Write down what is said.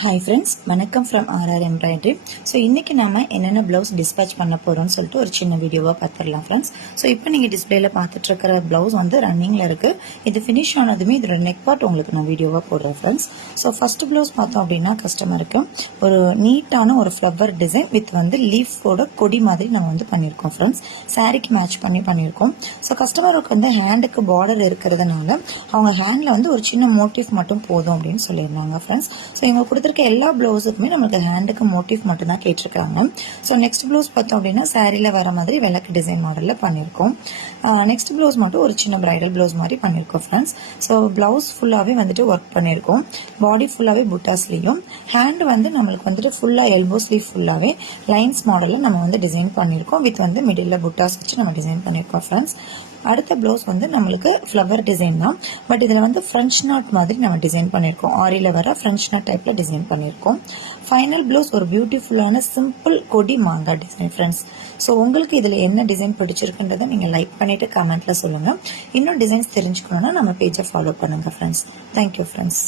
Hi friends, வணக்கம் from RR embroidery. So இன்றைக்கி நம்ம என்னென்ன ப்ளவுஸ் டிஸ்பேச் பண்ண போகிறோம்னு சொல்லிட்டு ஒரு சின்ன வீடியோவாக பார்த்துடலாம் ஃப்ரெண்ட்ஸ். ஸோ இப்போ நீங்கள் டிஸ்பிளேல பார்த்துட்ருக்கிற ப்ளவுஸ் வந்து ரன்னிங்கில் இருக்குது. இது ஃபினிஷ் ஆனதுமே இதோட நெக் பார்ட் உங்களுக்கு நான் வீடியோவாக போடுறேன் ஃப்ரெண்ட்ஸ். ஸோ ஃபஸ்ட்டு ப்ளவுஸ் பார்த்தோம் அப்படின்னா கஸ்டமருக்கு ஒரு நீட்டான ஒரு ஃப்ளவர் டிசைன் வித் வந்து லீஃபோட கொடி மாதிரி நம்ம வந்து பண்ணியிருக்கோம் ஃப்ரெண்ட்ஸ். சாரீக்கு மேட்ச் பண்ணியிருக்கோம். ஸோ கஸ்டமருக்கு வந்து ஹேண்டுக்கு பார்டர் இருக்கிறதுனால அவங்க ஹேண்டில் வந்து ஒரு சின்ன மோட்டிவ் மட்டும் போதும் அப்படின்னு சொல்லியிருந்தாங்க ஃப்ரெண்ட்ஸ். ஸோ இவங்க கொடுத்துருக்க எல்லா ப்ளவுஸுக்குமே நம்மளுக்கு ஹேண்டுக்கு மோட்டிவ் மட்டும் தான் கேட்டிருக்காங்க. ஸோ நெக்ஸ்ட் ப்ளவுஸ் பார்த்தோம் அப்படின்னா சாரியில் வர மாதிரி விளக்கு டிசைன் மாடலில் பண்ணியிருக்கோம். நெக்ஸ்ட் ப்ளவுஸ் மட்டும் ஒரு சின்ன பிரைடல் ப்ளவுஸ் மாதிரி பண்ணியிருக்கோம் ஃப்ரெண்ட்ஸ். ஸோ ப்ளவுஸ் ஃபுல்லாகவே வந்துட்டு ஒர்க் பண்ணியிருக்கோம். பாடி ஃபுல்லாகவே புட்டாஸ்லேயும், ஹேண்ட் வந்து நம்மளுக்கு வந்துட்டு ஃபுல்லாக எல்போ ஸ்லீவ் ஃபுல்லாகவே லைன்ஸ் மாடலில் நம்ம வந்து டிசைன் பண்ணியிருக்கோம். வித் வந்து மிடில் புட்டாஸ் வச்சு நம்ம டிசைன் பண்ணியிருக்கோம் ஃப்ரெண்ட்ஸ். அடுத்த ப்ளவுஸ் வந்து நம்மளுக்கு ஃப்ளவர் டிசைன் தான், பட் இதில் வந்து ஃப்ரெஞ்ச் நாட் மாதிரி நம்ம டிசைன் பண்ணியிருக்கோம். ஆரியில் வர ஃப்ரெஞ்ச் நாட் டைப்பில் டிசைன் பண்ணியிருக்கோம். ஃபைனல் ப்ளவுஸ் ஒரு பியூட்டிஃபுல்லான சிம்பிள் கொடி மாங்காய் டிசைன் ஃப்ரெண்ட்ஸ். ஸோ உங்களுக்கு இதில் என்ன டிசைன் பிடிச்சிருக்குன்றதை நீங்கள் லைக் பண்ணிவிட்டு கமெண்ட்டில் சொல்லுங்கள். இன்னும் டிசைன்ஸ் தெரிஞ்சுக்கணுன்னா நம்ம பேஜை ஃபாலோ பண்ணுங்கள் ஃப்ரெண்ட்ஸ். Thank you friends.